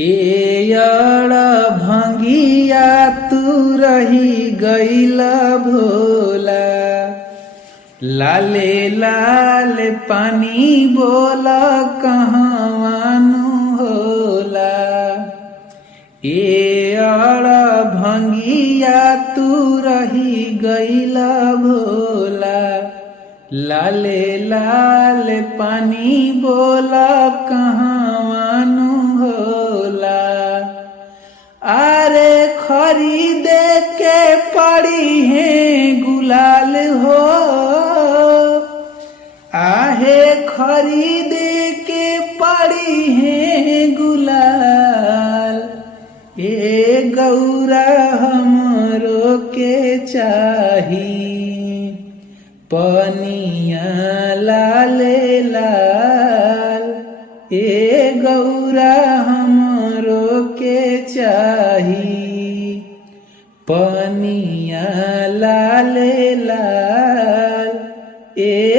Air भंगिया तू रही गईला भोला। लाले लाल पानी बोला कहवानु होला। एयड़ भंगिया तू रही गईला भोला। लाले लाल पानी बोला कहवानु होला। अरे खरीदे के पड़ी है गुलाल हो। आहे खरीदे के पड़ी है गुलाल। ए गौरा हमरो के चाही पनिया लाले लाल। ए गौरा हमरो के चाही पनिया लाले लाल। ए